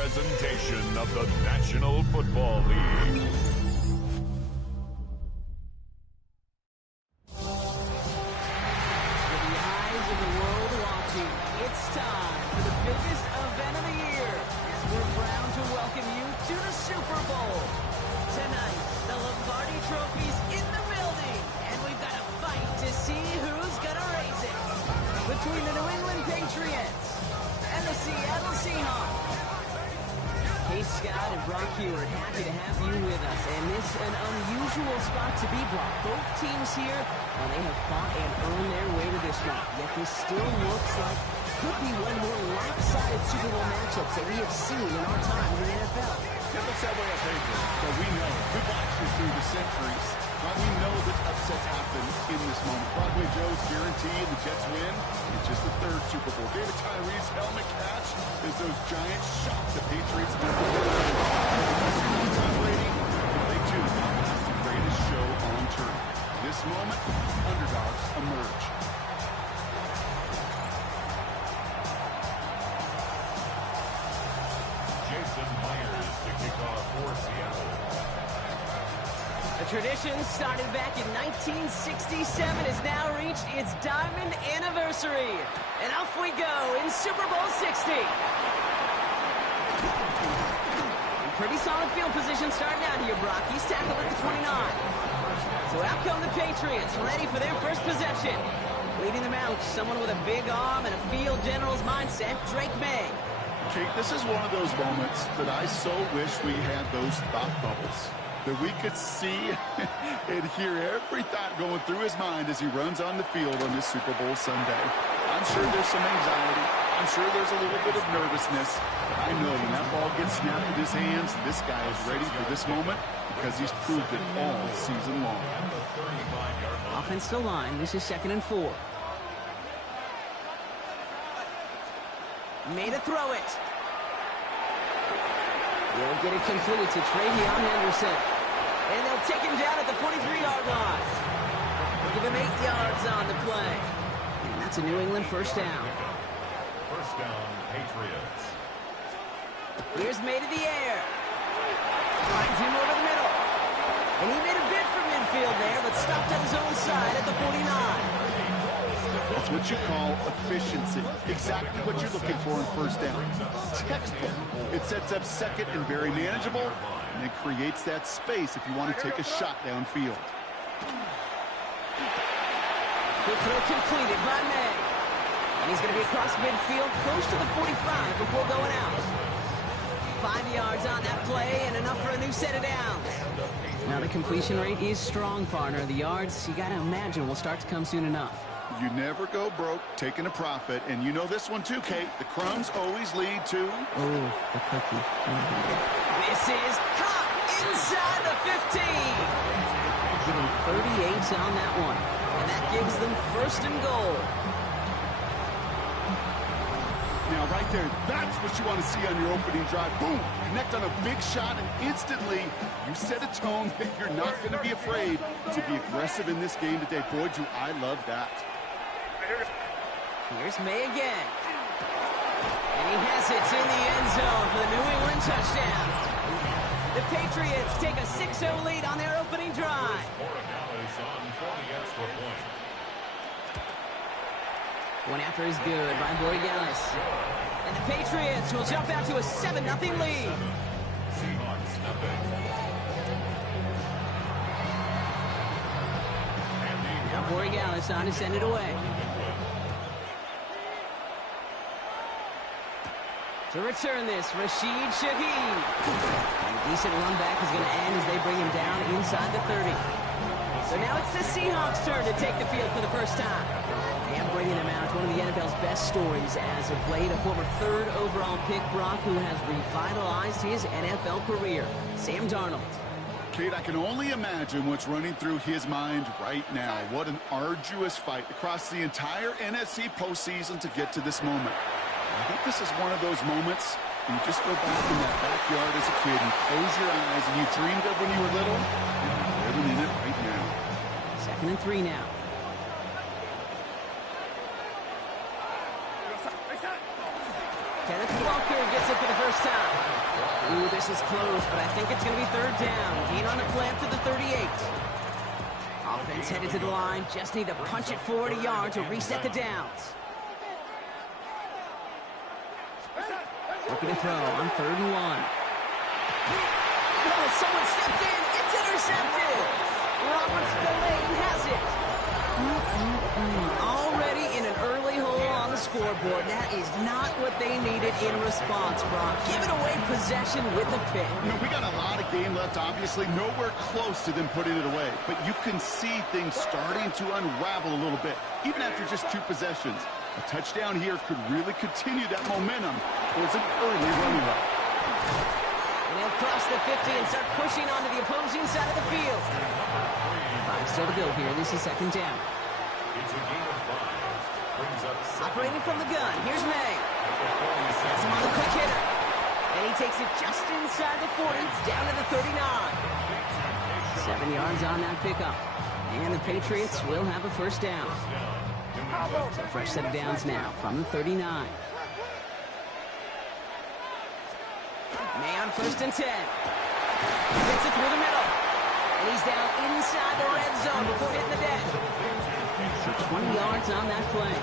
presentation of the National Football League. With the eyes of the world watching, it's time for the biggest event of the year as we're proud to welcome you to the Super Bowl. Tonight, the Lombardi Trophy's in the building, and we've got a fight to see who's gonna raise it. Between the New England Patriots and the Seattle Seahawks. Kate Scott and Brock Hewitt, happy to have you with us. And this an unusual spot to be, Brock. Both teams here, well, they have fought and earned their way to this one. Yet this still looks like could be one more lopsided Super Bowl matchups that we have seen in our time in the NFL. It looks that way on paper, but we know. We've watched this through the centuries. But we know that upsets happen in this moment. Broadway Joe's guarantee and the Jets win. It's just the third Super Bowl. David Tyree's helmet catch as those Giants shock the Patriots. Tom Brady, they too have the greatest show on turf. This moment, underdogs emerge. Jason Myers to kick off for Seattle. A tradition started back in 1967 has now reached its diamond anniversary. And off we go in Super Bowl 60. Pretty solid field position starting out here, Brock. He's tackled at the 29. So out come the Patriots, ready for their first possession. Leading them out, someone with a big arm and a field general's mindset, Drake May. Kate, this is one of those moments that I so wish we had those thought bubbles. That we could see and hear every thought going through his mind as he runs on the field on this Super Bowl Sunday. I'm sure there's some anxiety. I'm sure there's a little bit of nervousness. I know when that ball gets snapped in his hands, this guy is ready for this moment because he's proved it all season long. Offensive line, this is 2nd and 4. Made a throw it. They'll get it complete to Travion Henderson. And they'll take him down at the 43-yard line. They'll give him 8 yards on the play. And that's a New England first down. First down, Patriots. Here's May to the air. Finds him over the middle. And he made a bid for midfield there, but stopped on his own side at the 49. That's what you call efficiency. Exactly what you're looking for in first down. Textbook. It sets up second and very manageable, and it creates that space if you want to take a shot downfield. Quick throw completed by May. And he's going to be across midfield, close to the 45 before going out. 5 yards on that play, and enough for a new set of downs. Now the completion rate is strong, partner. The yards, you got to imagine, will start to come soon enough. You never go broke taking a profit, and you know this one too, Kate. The crumbs always lead to... Oh, the cookie. This is caught inside the 15. Give them 38 on that one, and that gives them 1st and goal. Now, right there, that's what you want to see on your opening drive. Boom! Connect on a big shot, and instantly you set a tone that you're not going to be afraid to be aggressive in this game today. Boy, do I love that. Here's May again. And he has it in the end zone for the New England touchdown. The Patriots take a 6-0 lead on their opening drive. One after is good by Borregales. And the Patriots will jump out to a 7-0 lead. Seahawks nothing. Now Borregales on to send it away. To return this, Rashid Shaheed. And a decent run back is going to end as they bring him down inside the 30. So now it's the Seahawks' turn to take the field for the first time. And bringing him out, one of the NFL's best stories as of late, a former 3rd overall pick, Brock, who has revitalized his NFL career, Sam Darnold. Kate, I can only imagine what's running through his mind right now. What an arduous fight across the entire NFC postseason to get to this moment. I think this is one of those moments you just go back in that backyard as a kid and close your eyes and you dreamed of when you were little, and you're living in it right now. 2nd and 3 now. Kenneth Walker gets it for the first time. Ooh, this is close, but I think it's going to be third down. Gain on the play up to the 38. Offense headed to the line. Just need to punch it forward a yard to reset the downs. Looking to throw on 3rd and 1. Oh, someone stepped in. It's intercepted. Robert Spillane has it. Already in an early hole on the scoreboard. That is not what they needed in response, Brock. Giving away possession with the pick. You know, we got a lot of game left, obviously. Nowhere close to them putting it away. But you can see things starting to unravel a little bit, even after just 2 possessions. A touchdown here could really continue that momentum towards an early running-up. And they'll cross the 50 and start pushing onto the opposing side of the field. 5 still to go here. This is 2nd down. It's a game of 5. Brings up Operating from the gun. Here's May. Has him on the quick hitter. And he takes it just inside the 40, down to the 39. 7 yards on that pickup. And the Patriots will have a first down. So fresh set of downs now from the 39. May on 1st and 10. Gets it through the middle. And he's down inside the red zone before hitting the deck. So 20 yards on that play.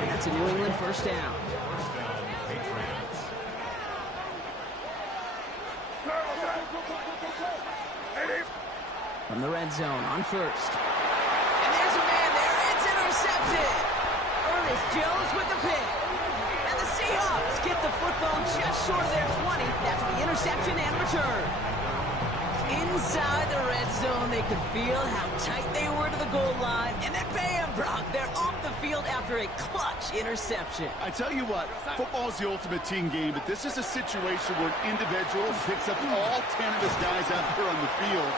And that's a New England first down. From the red zone on 1st. And there's a man there. It's intercepted. Ernest Jones with the pick. And the Seahawks get the football just short of their 20. That's the interception and return. Inside the red zone, they could feel how tight they were to the goal line. And then bam, Brock, they're off the field after a clutch interception. I tell you what, football is the ultimate team game, but this is a situation where an individual picks up all 10 of his guys out there on the field.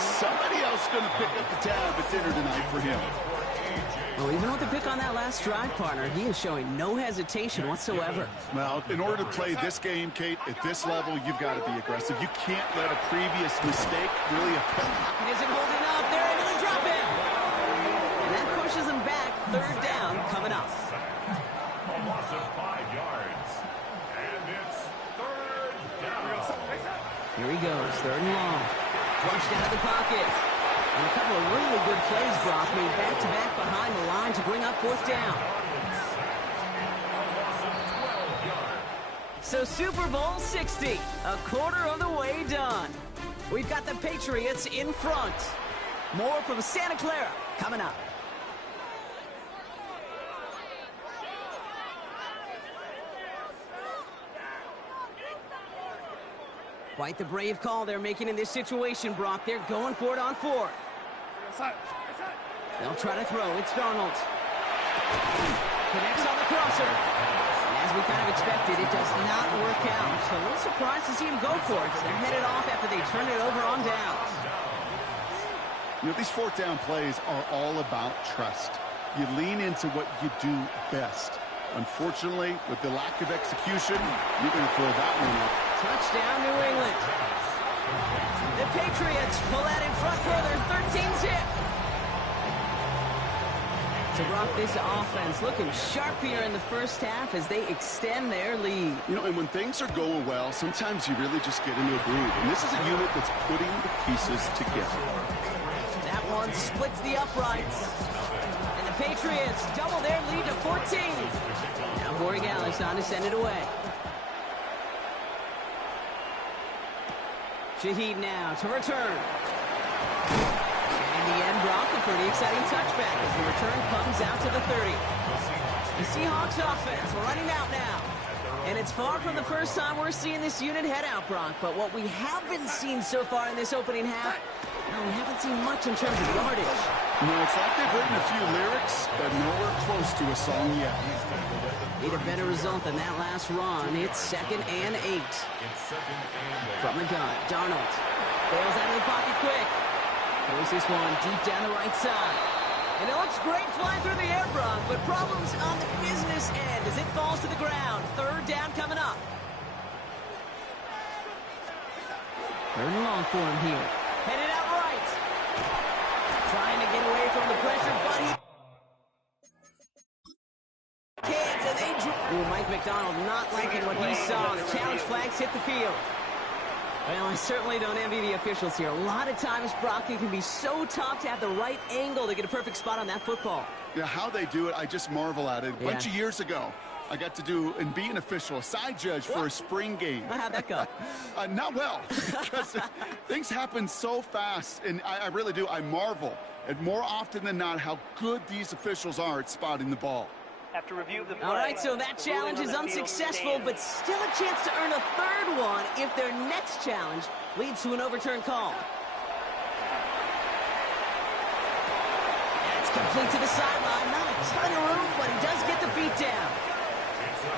Somebody else is going to pick up the tab at dinner tonight for him. Well, even with the pick on that last drive, partner, he is showing no hesitation whatsoever. Well, in order to play this game, Kate, at this level, you've got to be aggressive. You can't let a previous mistake really affect you. It isn't holding up. They're able to drop him. And that pushes him back. 3rd down coming up. a loss of 5 yards. And it's 3rd down. Here he goes, 3rd and long. Flushed out of the pocket. And a couple of really good plays, Brock, made back-to-back behind the line to bring up 4th down. So Super Bowl 60, a quarter of the way done. We've got the Patriots in front. More from Santa Clara coming up. Quite the brave call they're making in this situation, Brock. They're going for it on 4th. They'll try to throw. It's Darnold. Connects on the crosser. And as we kind of expected, it does not work out. So a little surprised to see him go for it. They're headed off after they turn it over on downs. You know, these 4th down plays are all about trust. You lean into what you do best. Unfortunately, with the lack of execution, you're going to throw that one up. Touchdown, New England. The Patriots pull out in front further, 13-zip. So, Brock, this offense looking sharp here in the first half as they extend their lead. You know, and when things are going well, sometimes you really just get into a groove. And this is a unit that's putting the pieces together. That one splits the uprights. And the Patriots double their lead to 14. Now Borregales on to send it away. Shaheed now to return. And in the end, Brock, a pretty exciting touchback as the return comes out to the 30. The Seahawks offense running out now. And it's far from the first time we're seeing this unit head out, Brock. But what we haven't seen so far in this opening half, we haven't seen much in terms of yardage. No, it's like they've written a few lyrics, but nowhere close to a song yet. Need a better result than that last run. It's 2nd and 8. From the gun, Darnold bails out of the pocket quick. Throws this one deep down the right side. And it looks great flying through the air, Brock, but problems on the business end as it falls to the ground. 3rd down coming up. 3rd and long for him here. Headed out right. Trying to get away from the pressure, but he can't. And they Mike Donald not liking what he saw. The challenge flags hit the field. Well, I certainly don't envy the officials here. A lot of times, Brock, it can be so tough to have the right angle to get a perfect spot on that football. Yeah, how they do it, I just marvel at it. A bunch of years ago, I got to do and be an official, a side judge for a spring game. How'd that go? Not well, because things happen so fast, and I really do. I marvel at more often than not how good these officials are at spotting the ball. After review of the play, all right, so that challenge is unsuccessful, but still a chance to earn a third one if their next challenge leads to an overturned call. That's complete to the sideline. Not a ton of room, but he does get the feet down.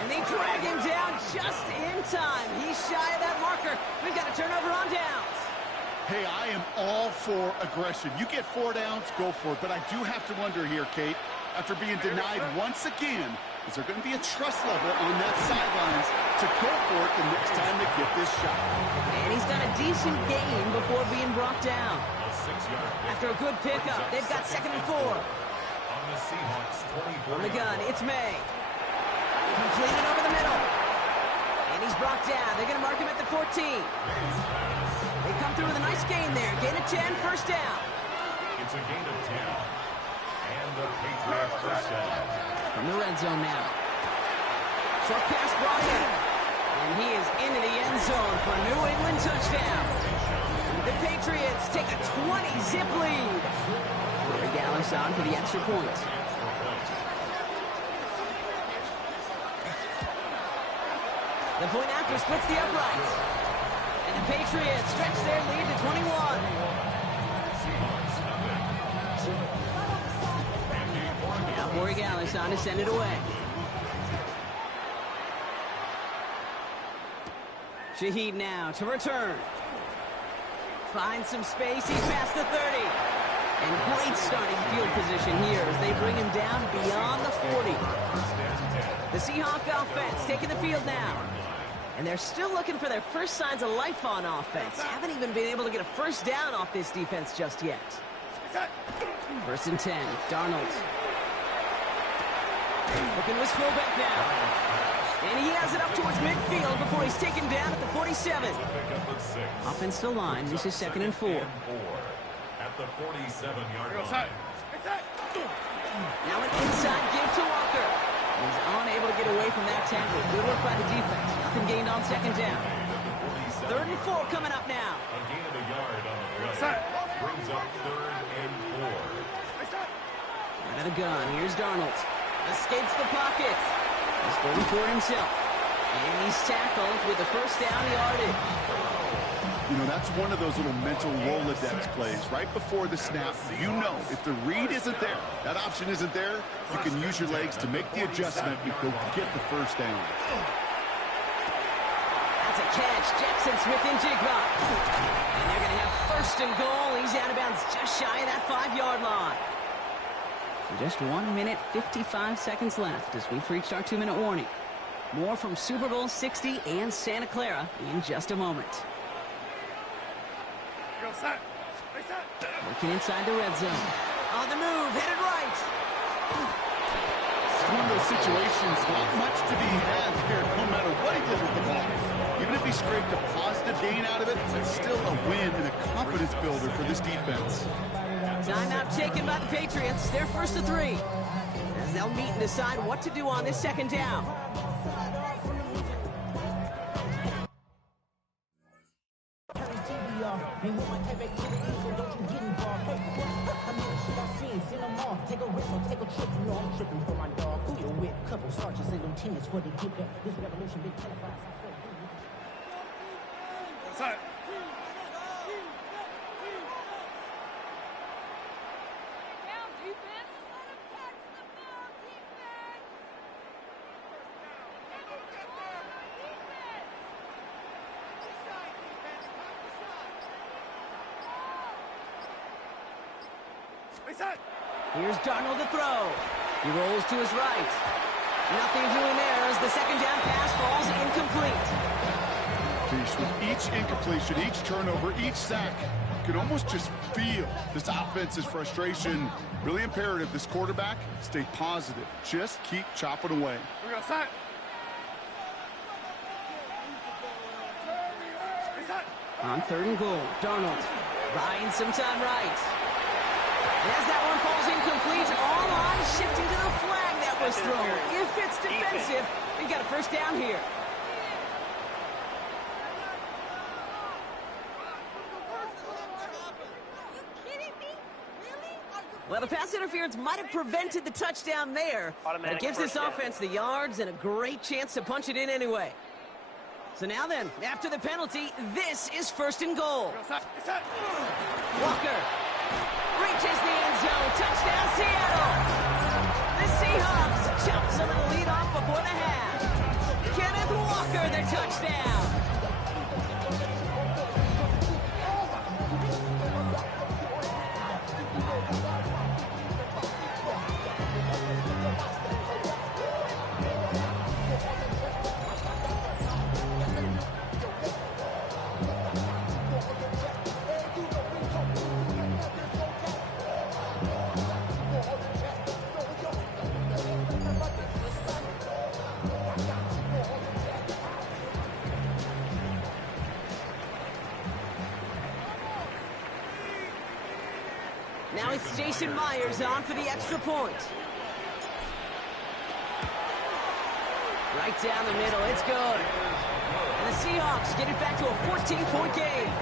And they drag him down just in time. He's shy of that marker. We've got a turnover on downs. Hey, I am all for aggression. You get 4 downs, go for it. But I do have to wonder here, Kate, after being denied once again, is there going to be a trust level on that sidelines to go for it the next time they get this shot? And he's done a decent gain before being brought down. After a good pickup, they've got 2nd and 4. On the Seahawks 24. From the gun, it's May. Completed over the middle. And he's brought down. They're going to mark him at the 14. They come through with a nice gain there. Gain of 10, first down. It's a gain of 10. And the Patriots first down. From the red zone now. Short pass brought in. And he is into the end zone for a New England touchdown. The Patriots take a 20-zip lead. Corey Gallis on for the extra point. The point after splits the uprights. And the Patriots stretch their lead to 21. Now Corey Gallis on to send it away. Shaheed now to return. Finds some space. He's past the 30. And great starting field position here as they bring him down beyond the 40. The Seahawk offense taking the field now. And they're still looking for their first signs of life on offense. Haven't even been able to get a first down off this defense just yet. 1st and 10, Darnold. Looking to his fullback now. And he has it up towards midfield before he's taken down at the 47. Offensive line, this is 2nd and 4. At the 47-yard line. Now an inside give to Walker. He's unable to get away from that tackle. Good work by the defense. Nothing gained on 2nd down. 3rd and 4 coming up now. A gain of a yard on the play. Brings up 3rd and 4. Out of the gun. Here's Darnold. Escapes the pocket. He's going for it himself. And he's tackled with the first down yardage. You know, that's one of those little mental Rolodex plays. Right before the snap, you know if the read isn't there, that option isn't there, you can use your legs to make the adjustment and go get the first down. That's a catch. Jackson Smith-Njigba. And they're going to have 1st and goal. He's out of bounds just shy of that 5-yard line. Just 1 minute, 55 seconds left as we've reached our 2-minute warning. More from Super Bowl 60 and Santa Clara in just a moment. Working inside the red zone. On the move, headed right. It's one of those situations, not much to be had here, no matter what he did with the ball. Even if he scraped a positive gain out of it, it's still a win and a confidence builder for this defense. Timeout taken by the Patriots. They're 1st and 3. As they'll meet and decide what to do on this 2nd down. Take a risk or take a trip, you know I'm tripping for my dog. Who you with? Couple sergeants and lieutenants for the get back. This revolution been televised. Side. Here's Darnold to throw. He rolls to his right. Nothing doing there as the 2nd down pass falls incomplete. Jeez, with each incompletion, each turnover, each sack, you can almost just feel this offense's frustration. Really imperative this quarterback stay positive. Just keep chopping away. On 3rd and goal, Darnold buying some time right. And as that one falls incomplete, all eyes shifting to the flag that was thrown. If it's defensive, we got a first down here. Well, the pass interference might have prevented the touchdown there. But it gives this offense the yards and a great chance to punch it in anyway. So now then, after the penalty, this is 1st and goal. Walker reaches the end zone. Touchdown, Seattle. The Seahawks jump some of the lead off before the half. Kenneth Walker, their touchdown. Now it's Jason Myers on for the extra point. Right down the middle, it's good. And the Seahawks get it back to a 14-point game.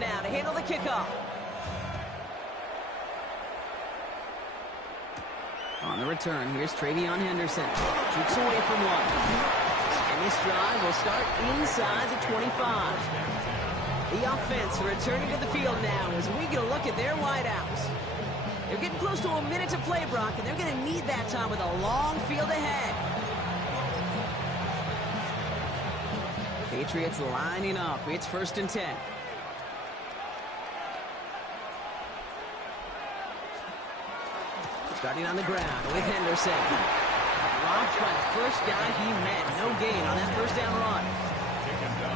Now to handle the kickoff. On the return, here's Travion Henderson. Shoots away from one. And this drive will start inside the 25. The offense returning to the field now as we get a look at their wideouts. They're getting close to a minute to play, Brock, and they're going to need that time with a long field ahead. Patriots lining up. It's 1st and 10. Starting on the ground with Henderson. Dropped by the first guy he met. No gain on that first down run.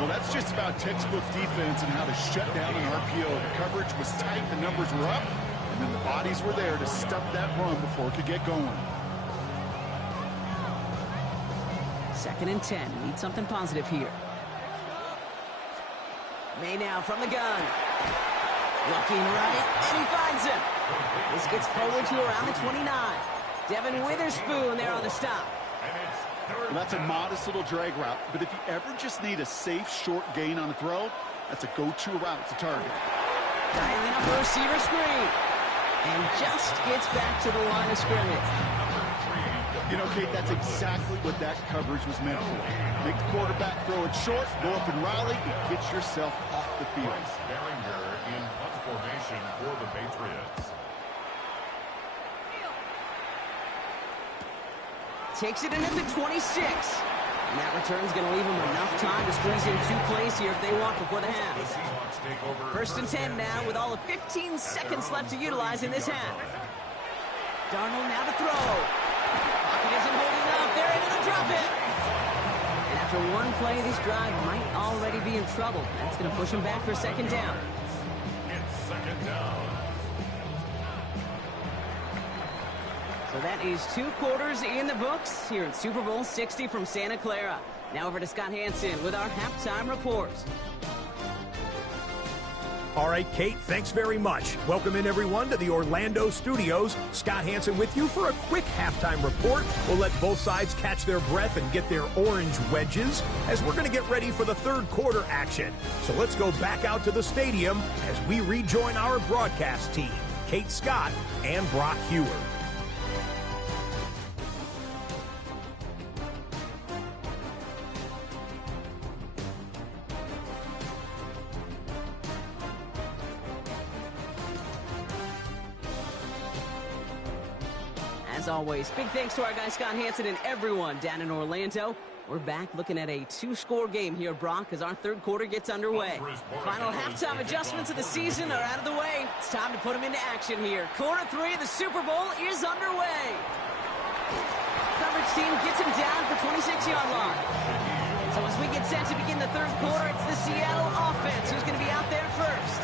Well, that's just about textbook defense and how to shut down an RPO. The coverage was tight, the numbers were up, and then the bodies were there to stuff that run before it could get going. 2nd and 10. Need something positive here. May now from the gun. Looking right, and he finds him. This gets forward to around the 29. Devin Witherspoon there on the stop. Well, that's a modest little drag route, but if you ever just need a safe, short gain on a throw, that's a go-to route to target. Dialing up a receiver screen. And just gets back to the line of scrimmage. You know, Kate, that's exactly what that coverage was meant for. Make the quarterback throw it short, go up and rally, and get yourself off the field. In punt formation for the Patriots. Takes it in at the 26. And that return's going to leave them enough time to squeeze in 2 plays here if they want before the half. 1st and 10 now with all of 15 seconds left to utilize in this half. Darnold now to throw. Pocket isn't holding up. They're able to drop it. And after one play, this drive might already be in trouble. That's going to push them back for 2nd down. It's 2nd down. So that is 2 quarters in the books here in Super Bowl 60 from Santa Clara. Now over to Scott Hansen with our halftime report. All right, Kate, thanks very much. Welcome in, everyone, to the Orlando studios. Scott Hansen with you for a quick halftime report. We'll let both sides catch their breath and get their orange wedges as we're going to get ready for the 3rd quarter action. So let's go back out to the stadium as we rejoin our broadcast team, Kate Scott and Brock Hewer. as always. Big thanks to our guy Scott Hansen and everyone down in Orlando. We're back looking at a 2-score game here, Brock, as our third quarter gets underway. Final halftime adjustments of the season are out of the way. It's time to put them into action here. Quarter 3 of the Super Bowl is underway. Coverage team gets him down at the 26-yard line. So as we get set to begin the third quarter, it's the Seattle offense who's going to be out there first.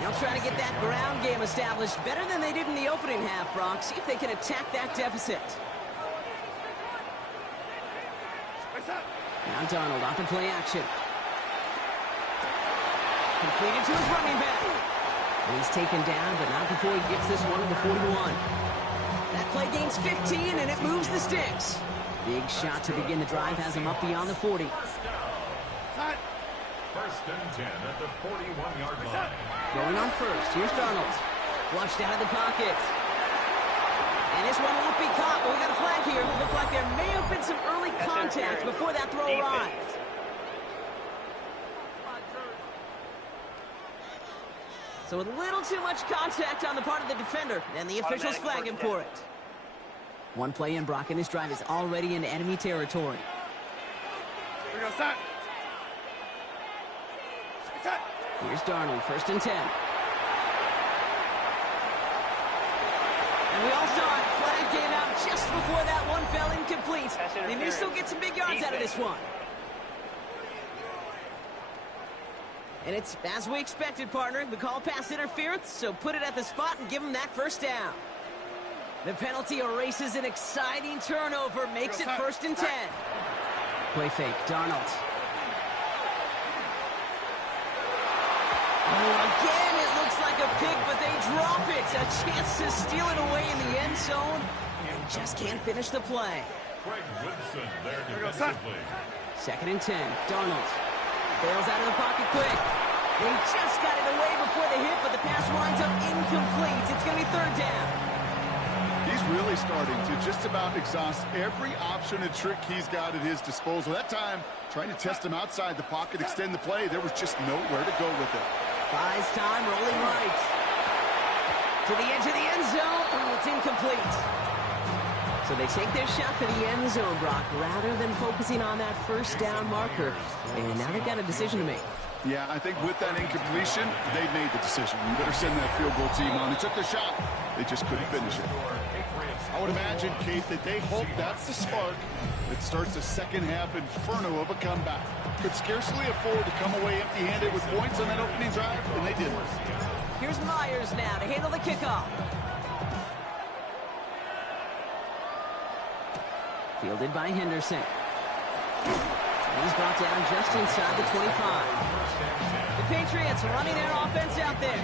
They'll try to get that ground game established better than they did in the opening half, Brock. See if they can attack that deficit. Now Darnold off the play action. Completed to his running back. And he's taken down, but not before he gets this one to the 41. That play gains 15, and it moves the sticks. Big shot to begin the drive has him up beyond the 40. First and 10 at the 41-yard line. Going on first. Here's Darnold. Flushed out of the pocket. And this one won't be caught, but we got a flag here. It looked like there may have been some early contact before that throw arrived. So a little too much contact on the part of the defender, and the officials flag him for it. One play in, Brock, and this drive is already in enemy territory. Here's Darnold, first and 10. And we all saw it. Flag came out just before that one fell incomplete. They may still get some big yards out of this one. And it's as we expected, partner. We call pass interference, so put it at the spot and give them that first down. The penalty erases an exciting turnover, makes it first and 10. Play fake, Darnold. Oh, again, it looks like a pick, but they drop it. A chance to steal it away in the end zone. And just can't finish the play. Craig Woodson there defensively. Second and 10, Darnold. Bails out of the pocket quick. They just got it away before the hit, but the pass winds up incomplete. It's going to be third down. He's really starting to just about exhaust every option and trick he's got at his disposal. That time, trying to test him outside the pocket, extend the play, there was just nowhere to go with it. Buys time, rolling right. To the edge of the end zone. Oh, it's incomplete. So they take their shot for the end zone, Brock, rather than focusing on that first down marker. And now they've got a decision to make. Yeah, I think with that incompletion, they made the decision. You better send that field goal team on. They took their shot. They just couldn't finish it. I would imagine, Kate, that they hope that's the spark that starts the second half inferno of a comeback. Could scarcely afford to come away empty-handed with points on that opening drive, and they didn't. Here's Myers now to handle the kickoff. Fielded by Henderson. He's brought down just inside the 25. The Patriots running their offense out there.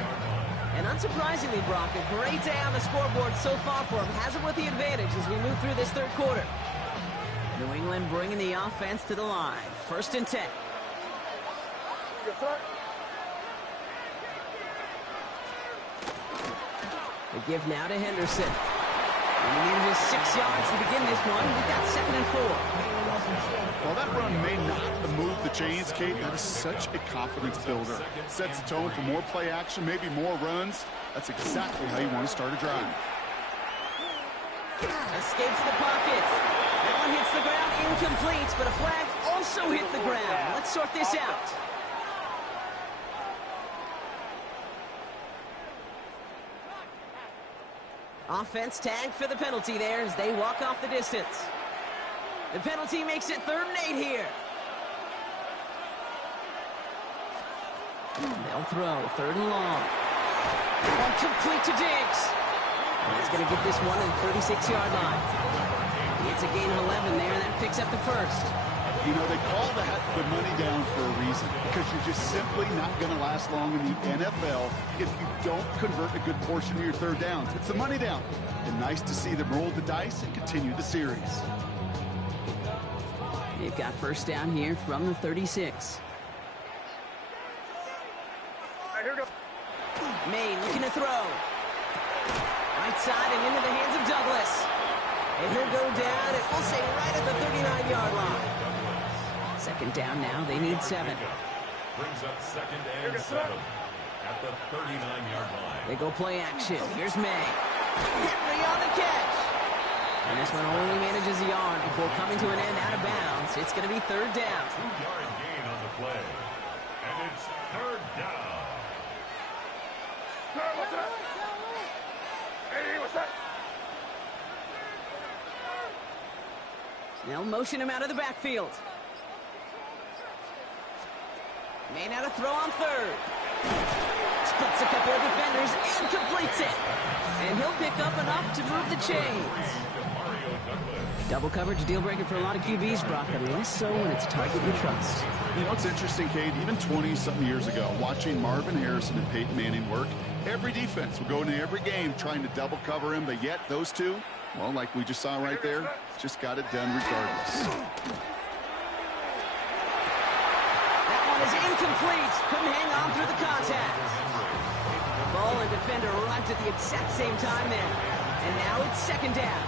And unsurprisingly, Brock, a great day on the scoreboard so far for him. Has it with the advantage as we move through this third quarter. New England bringing the offense to the line. First and 10. The give now to Henderson. And he needed just 6 yards to begin this one. We've got second and 4. While that run may not move the chains, Kate, that is such a confidence builder. Sets the tone for more play action, maybe more runs. That's exactly how you want to start a drive. Escapes the pocket. That one hits the ground, incomplete, but a flag also hit the ground. Let's sort this out. Offense tagged for the penalty there as they walk off the distance. The penalty makes it 3rd and 8 here. They'll throw 3rd and long. One complete to Diggs. And he's going to get this one in the 36-yard line. It's a gain of 11 there, and that picks up the first. You know, they call that the money down for a reason, because you're just simply not going to last long in the NFL if you don't convert a good portion of your third downs. It's the money down. And nice to see them roll the dice and continue the series. They've got first down here from the 36. May looking to throw. Right side and into the hands of Douglas. And he'll go down, and we'll say right at the 39-yard line. Second down now, they need 7. Brings up second and 7 at the 39-yard line. They go play action. Here's May. Henry on the catch. And this one only manages a yard before coming to an end out of bounds. It's going to be third down. 2-yard gain on the play. And it's third down. They'll motion him out of the backfield. May now to throw on third. Splits a couple of defenders and completes it. And he'll pick up enough to move the chains. Double coverage deal breaker for a lot of QBs, Brock, but less so when it's a target you trust. You know, it's interesting, Kate, even 20-something years ago, watching Marvin Harrison and Peyton Manning work, every defense would go into every game trying to double cover him, but yet those two, well, like we just saw right there, just got it done regardless. That one is incomplete. Couldn't hang on through the contact. Ball and defender arrived at the exact same time there. And now it's second down.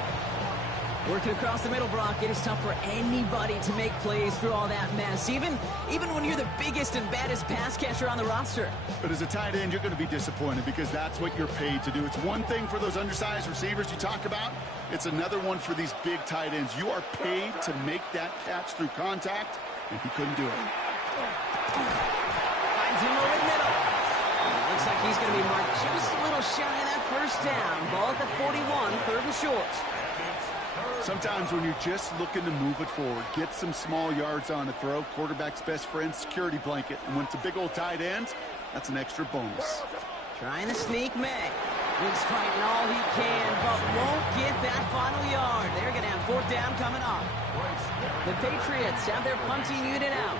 Working across the middle, Brock, it is tough for anybody to make plays through all that mess, even when you're the biggest and baddest pass catcher on the roster. But as a tight end, you're going to be disappointed because that's what you're paid to do. It's one thing for those undersized receivers you talk about. It's another one for these big tight ends. You are paid to make that catch through contact, and he couldn't do it. Finds him over the middle. Looks like he's going to be marked just a little shy of that first down. Ball at the 41, third and short. Sometimes when you're just looking to move it forward, get some small yards on a throw, quarterback's best friend, security blanket. And when it's a big old tight end, that's an extra bonus. Trying to sneak May. He's fighting all he can, but won't get that final yard. They're going to have fourth down coming up. The Patriots have their punting unit out.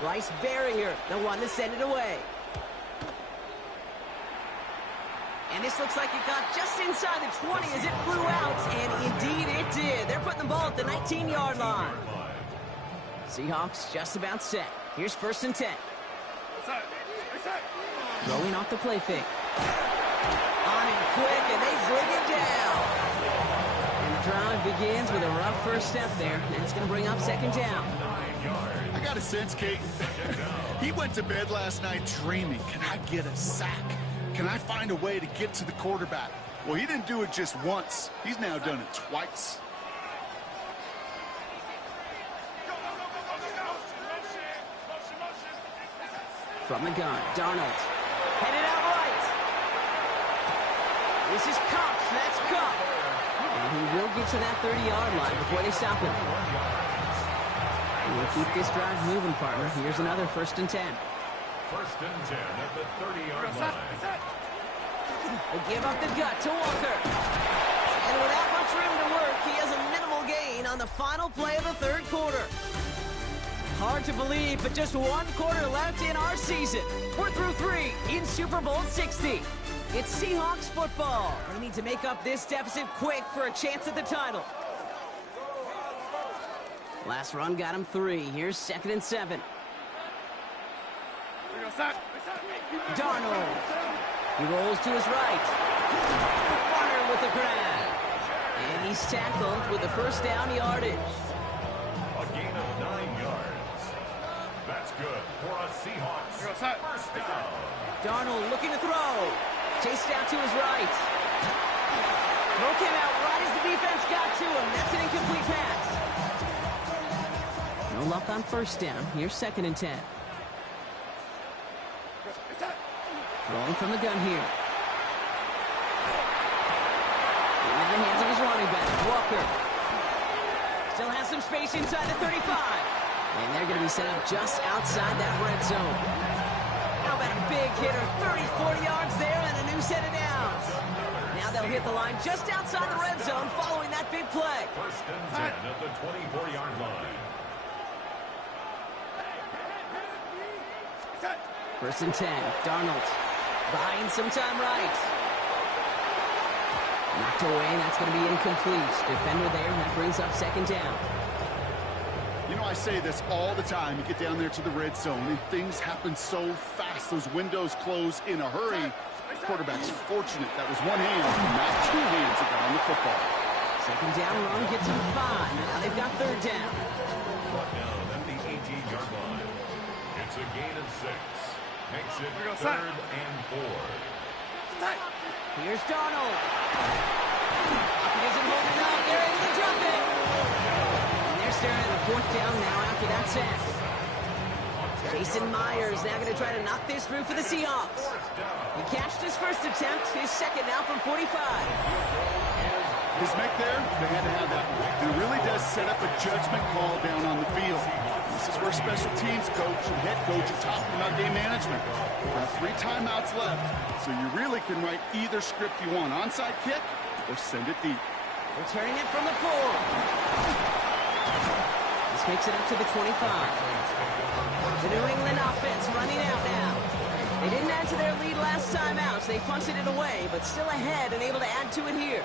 Bryce Barringer, the one to send it away. And this looks like it got just inside the 20 as it flew out, and indeed it did. They're putting the ball at the 19-yard line. Seahawks just about set. Here's first and 10. Rolling off the play fake. On him quick, and they bring it down. And the drive begins with a rough first step there. That's going to bring up second down. I got a sense, Kate, he went to bed last night dreaming, can I get a sack? Can I find a way to get to the quarterback? Well, he didn't do it just once. He's now done it twice. From the gun, Darnold. Headed out right. This is Cox. That's Cup. And he will get to that 30-yard line before they stop him. We'll keep this drive moving, partner. Here's another first and 10. First and 10 at the 30-yard line. They give up the gut to Walker. And without much room to work, he has a minimal gain on the final play of the third quarter. Hard to believe, but just one quarter left in our season. We're through 3 in Super Bowl 60. It's Seahawks football. They need to make up this deficit quick for a chance at the title. Last run got him 3. Here's second and 7. Darnold. He rolls to his right. Warner with the grab. And he's tackled with the first down yardage. A gain of 9 yards. That's good for a Seahawks first down. Darnold looking to throw. Chased out to his right. Throw came out right as the defense got to him. That's an incomplete pass. No luck on first down. Here's second and 10. Rolling from the gun here. Into the hands of his running back, Walker. Still has some space inside the 35. And they're going to be set up just outside that red zone. How about a big hitter? 30, 40 yards there and a new set of downs. Now they'll hit the line just outside the red zone following that big play. First and 10 at the 24-yard line. First and 10, Darnold. Buying some time right. Knocked away, that's going to be incomplete. Defender there, that brings up second down. You know, I say this all the time. You get down there to the red zone, and things happen so fast. Those windows close in a hurry. The quarterback's fortunate. That was one hand, not 2 hands that got on the football. Second down run gets them 5. Now they've got third down. Brought down at the 18-yard line. It's a gain of 6. Makes it third and 4. Here's Darnold. Up He doesn't hold it up. They're able to drop it. And they're staring at a fourth down now after that sack. Jason Myers now going to try to knock this through for the Seahawks. He catched his first attempt, his second now from 45. His make there, they had to have that one. It really does set up a judgment call down on the field. This is where special teams coach and head coach are talking about game management. Got 3 timeouts left, so you really can write either script you want. Onside kick or send it deep. Returning it from the 4. This makes it up to the 25. The New England offense running out now. They didn't add to their lead last time out, so they punted it away, but still ahead and able to add to it here.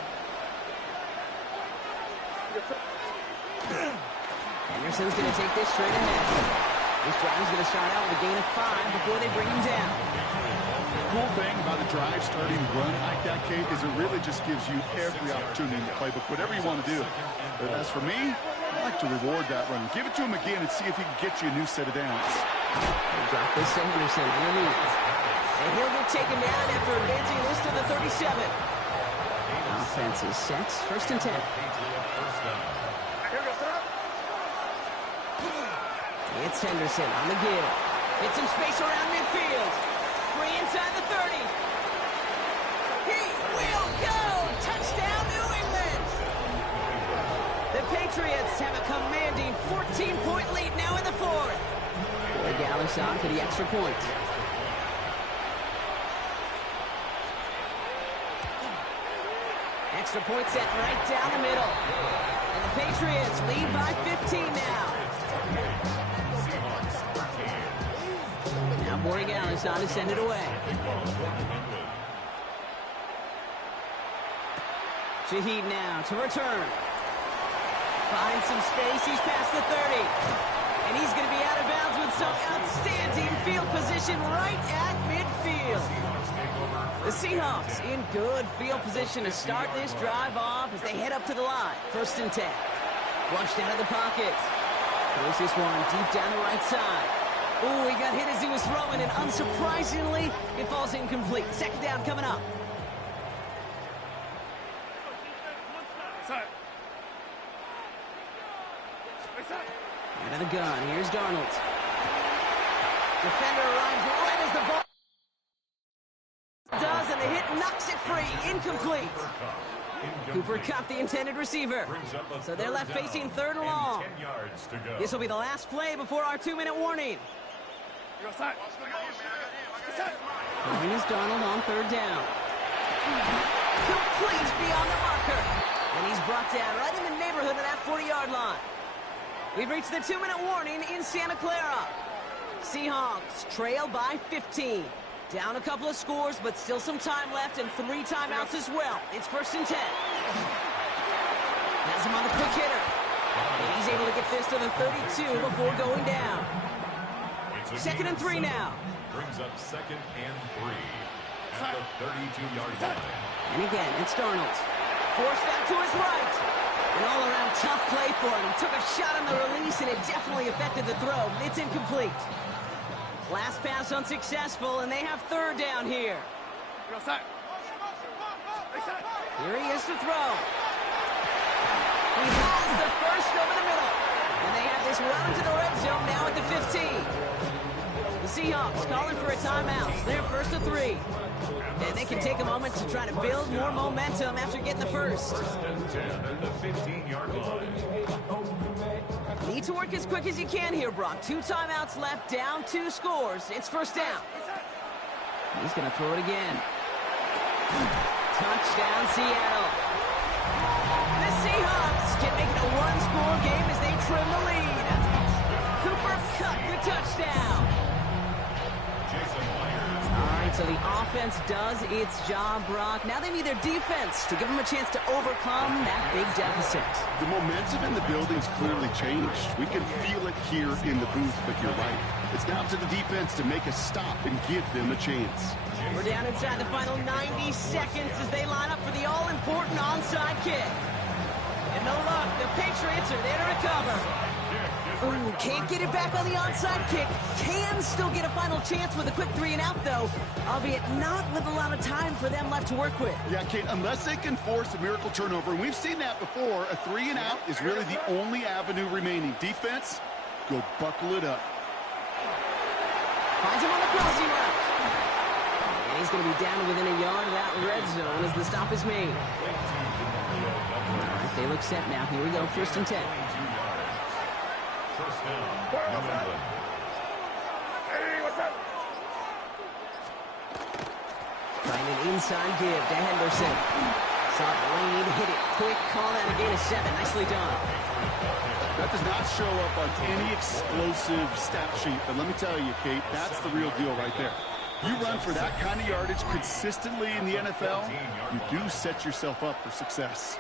Anderson's going to take this straight ahead. This drive's going to start out with a gain of 5 before they bring him down. The cool thing about a drive starting run like that, Kate, is it really just gives you every opportunity in the playbook, whatever you want to do. But as for me, I like to reward that run. Give it to him again and see if he can get you a new set of downs. Drop this to Henderson underneath. And he'll get taken down after advancing this to the 37. Offense is set. 1st and 10. It's Henderson on the give. Get some space around midfield. Free inside the 30. He will go! Touchdown, New England! The Patriots have a commanding 14-point lead now in the 4th. Boy, Gallis on for the extra point. Extra point set right down the middle. And the Patriots lead by 15 now. Now Borregales on to send it away. Shaheed now to return. Finds some space. He's past the 30. And he's going to be out of bounds with some outstanding field position right at midfield. The Seahawks in good field position to start this drive off as they head up to the line. 1st and 10. Flushed out of the pocket. Throws this one deep down the right side. Ooh, he got hit as he was throwing, and unsurprisingly, it falls incomplete. 2nd down coming up. Out of the gun, here's Darnold. Defender arrives right as the ball does, and the hit knocks it free. Incomplete. Cooper Kupp, the intended receiver. So they're left facing 3rd and long. This will be the last play before our 2-minute warning. Here's Darnold on 3rd down. Complete beyond the marker. And he's brought down right in the neighborhood of that 40-yard line. We've reached the 2-minute warning in Santa Clara. Seahawks trail by 15. Down a couple of scores, but still some time left and 3 timeouts as well. It's 1st and 10. Has him on the quick hitter. And he's able to get this to the 32 before going down. 2nd and 3 now. Brings up 2nd and 3 at the 32-yard line. And again, it's Darnold. Forced out to his right. An all-around tough play for him. He took a shot on the release, and it definitely affected the throw. It's incomplete. Last pass unsuccessful, and they have 3rd down here. Here he is to throw. He has the first over the middle. And they have this run into the red zone now at the 15. The Seahawks calling for a timeout. They're 1st and 3. And they can take a moment to try to build more momentum after getting the first. 1st and 10 at the 15-yard line. Need to work as quick as you can here, Brock. 2 timeouts left, down 2 scores. It's 1st down. He's going to throw it again. Touchdown, Seattle. The Seahawks can make it a 1-score game as they trim the lead. Cooper Kupp the touchdown. All right, so the offense does its job, Brock. Now they need their defense to give them a chance to overcome that big deficit. The momentum in the building's clearly changed. We can feel it here in the booth, but you're right. It's now to the defense to make a stop and give them a chance. We're down inside the final 90 seconds as they line up for the all-important onside kick. And no luck, the Patriots are there to recover. Ooh, can't get it back on the onside kick. Can still get a final chance with a quick 3-and-out, though, albeit not with a lot of time for them left to work with. Yeah, Kate, unless they can force a miracle turnover, and we've seen that before, a 3-and-out is really the only avenue remaining. Defense, go buckle it up. Finds him on the crossing route. And he's going to be down to within a yard of that red zone as the stop is made. All right, they look set now. Here we go, 1st and 10. First down, New England. Trying an inside give to Henderson. Saw it lead, hit it quick, call that a gain of 7. Nicely done. That does not show up on any explosive stat sheet, but let me tell you, Kate, that's the real deal right there. You run for that kind of yardage consistently in the NFL, you do set yourself up for success.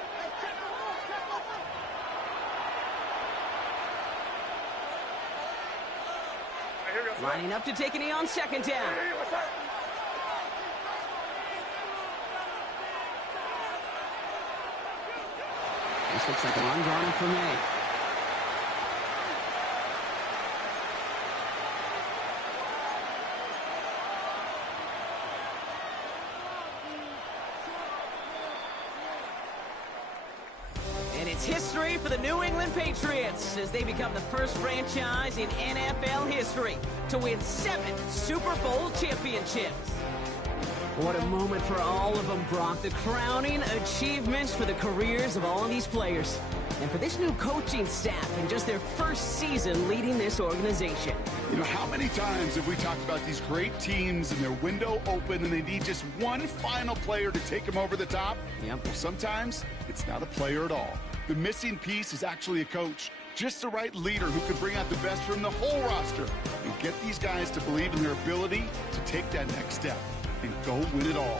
Lining up to take a knee on 2nd down. This looks like a run drawn up for May. And it's history for the New England Patriots as they become the first franchise in NFL history to win 7 Super Bowl championships. What a moment for all of them, Brock. The crowning achievements for the careers of all of these players. And for this new coaching staff in just their first season leading this organization. You know, how many times have we talked about these great teams and their window open and they need just one final player to take them over the top? Yep. Well, sometimes it's not a player at all. The missing piece is actually a coach. Just the right leader who can bring out the best from the whole roster and get these guys to believe in their ability to take that next step and go win it all.